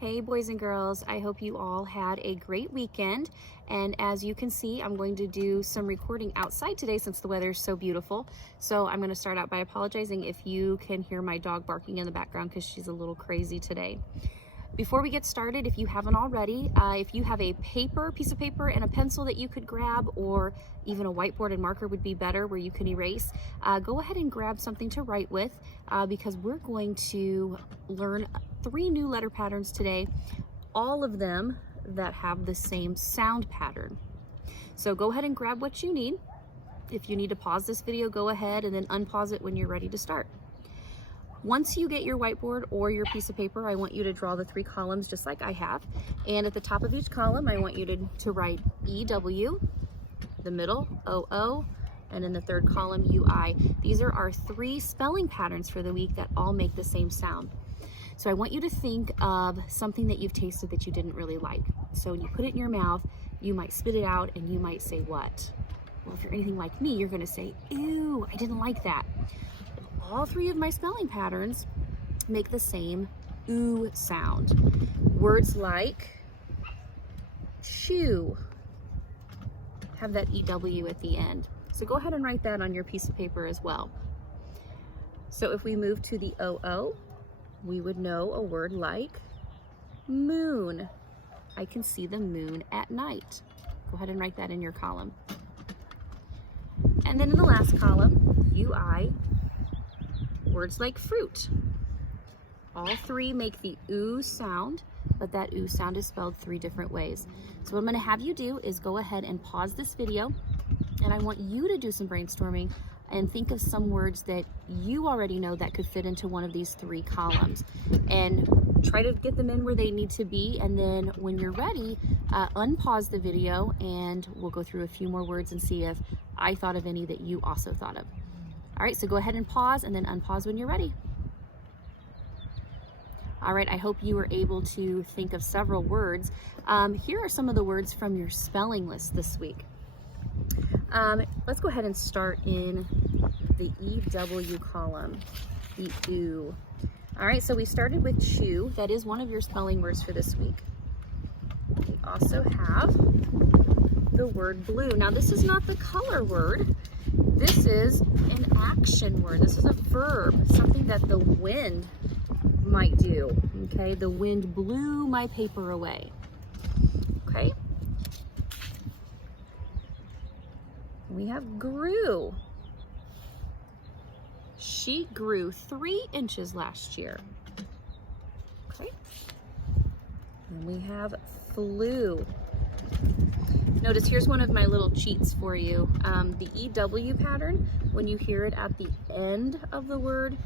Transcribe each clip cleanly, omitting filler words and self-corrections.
Hey boys and girls, I hope you all had a great weekend. And as you can see, I'm going to do some recording outside today since the weather is so beautiful. So I'm going to start out by apologizing if you can hear my dog barking in the background because she's a little crazy today. Before we get started, if you haven't already, if you have a piece of paper and a pencil that you could grab, or even a whiteboard and marker would be better where you can erase, go ahead and grab something to write with because we're going to learn 3 new letter patterns today, all of them that have the same sound pattern. So go ahead and grab what you need. If you need to pause this video, go ahead and then unpause it when you're ready to start. Once you get your whiteboard or your piece of paper, I want you to draw the 3 columns just like I have. And at the top of each column, I want you to write EW, the middle, OO, and in the third column, UI. These are our 3 spelling patterns for the week that all make the same sound. So I want you to think of something that you've tasted that you didn't really like. So when you put it in your mouth, you might spit it out and you might say what? Well, if you're anything like me, you're gonna say, ew, I didn't like that. All 3 of my spelling patterns make the same oo sound. Words like chew have that EW at the end. So go ahead and write that on your piece of paper as well. So if we move to the OO, we would know a word like moon. I can see the moon at night. Go ahead and write that in your column. And then in the last column, UI, words like fruit. All 3 make the oo sound, but that oo sound is spelled 3 different ways. So what I'm gonna have you do is go ahead and pause this video, and I want you to do some brainstorming and think of some words that you already know that could fit into one of these 3 columns. And try to get them in where they need to be, and then when you're ready, unpause the video and we'll go through a few more words and see if I thought of any that you also thought of. All right, so go ahead and pause and then unpause when you're ready. All right, I hope you were able to think of several words. Here are some of the words from your spelling list this week. Let's go ahead and start in the EW column, the oo. All right, so we started with chew. That is one of your spelling words for this week. We also have the word blue. Now, this is not the color word. This is an action word. This is a verb, something that the wind might do, okay? The wind blew my paper away, okay? We have grew. She grew 3 inches last year, okay? And we have flew. Notice here's one of my little cheats for you. The EW pattern, when you hear it at the end of the word,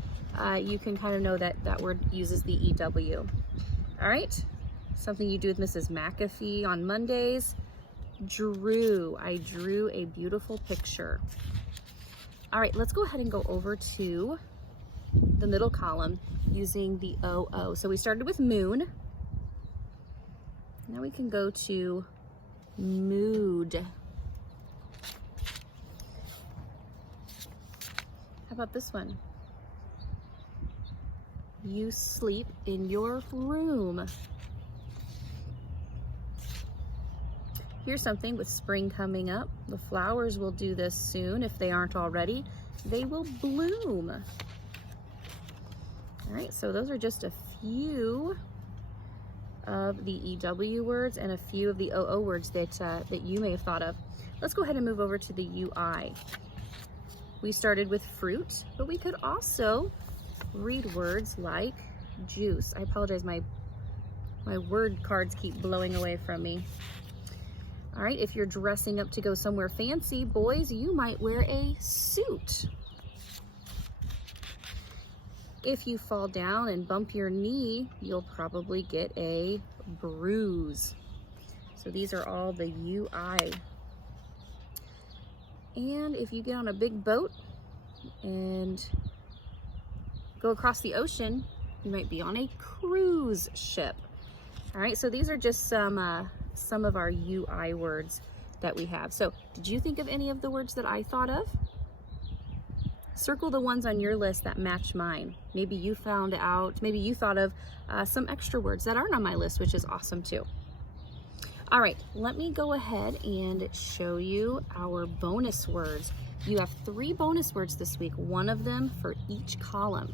you can kind of know that that word uses the EW. All right, something you do with Mrs. McAfee on Mondays. Drew, I drew a beautiful picture. All right, let's go ahead and go over to the middle column using the OO. So we started with moon. Now we can go to mood. How about this one? You sleep in your room. Here's something with spring coming up. The flowers will do this soon if they aren't already. They will bloom. All right, so those are just a few of the EW words and a few of the OO words that you may have thought of. Let's go ahead and move over to the UI. We started with fruit, but we could also read words like juice. I apologize, my word cards keep blowing away from me. All right, if you're dressing up to go somewhere fancy, boys, you might wear a suit. If you fall down and bump your knee, you'll probably get a bruise. So these are all the UI. And if you get on a big boat and go across the ocean, you might be on a cruise ship. All right, so these are just some of our UI words that we have. So did you think of any of the words that I thought of? Circle the ones on your list that match mine. Maybe you thought of some extra words that aren't on my list, which is awesome too. All right, let me go ahead and show you our bonus words. You have 3 bonus words this week, one of them for each column.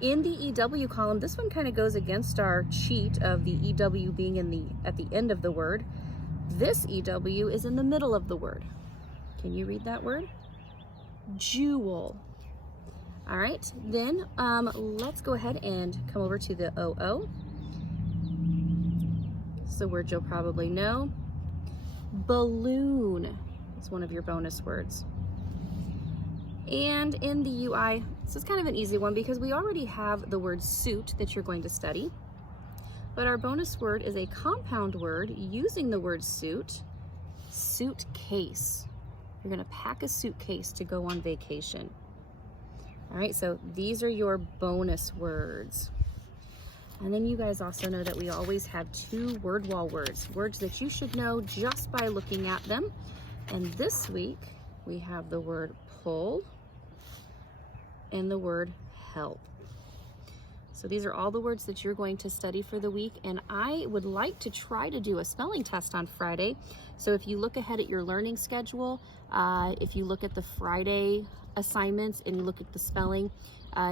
In the EW column, this one kind of goes against our cheat of the EW being at the end of the word. This EW is in the middle of the word. Can you read that word? Jewel. All right, then let's go ahead and come over to the OO. It's a word you'll probably know. Balloon is one of your bonus words. And in the UI, this is kind of an easy one because we already have the word suit that you're going to study. But our bonus word is a compound word using the word suit, suitcase. You're going to pack a suitcase to go on vacation. All right, so these are your bonus words. And then you guys also know that we always have 2 word wall words, words that you should know just by looking at them. And this week we have the word pull and the word help. So these are all the words that you're going to study for the week, and I would like to try to do a spelling test on Friday. So if you look ahead at your learning schedule, if you look at the Friday assignments and you look at the spelling,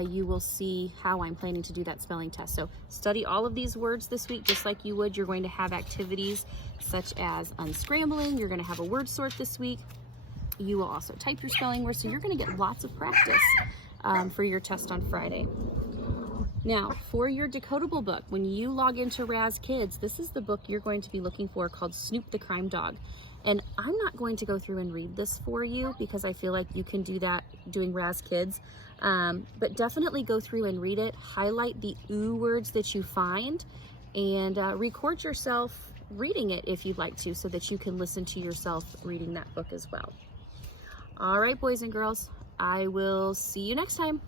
you will see how I'm planning to do that spelling test. So study all of these words this week just like you would. You're going to have activities such as unscrambling. You're going to have a word sort this week. You will also type your spelling words, so you're going to get lots of practice for your test on Friday. Now, for your decodable book, when you log into Raz Kids, this is the book you're going to be looking for called Snoop the Crime Dog. And I'm not going to go through and read this for you because I feel like you can do that doing Raz Kids. But definitely go through and read it. Highlight the ooh words that you find and record yourself reading it if you'd like to so that you can listen to yourself reading that book as well. All right, boys and girls, I will see you next time.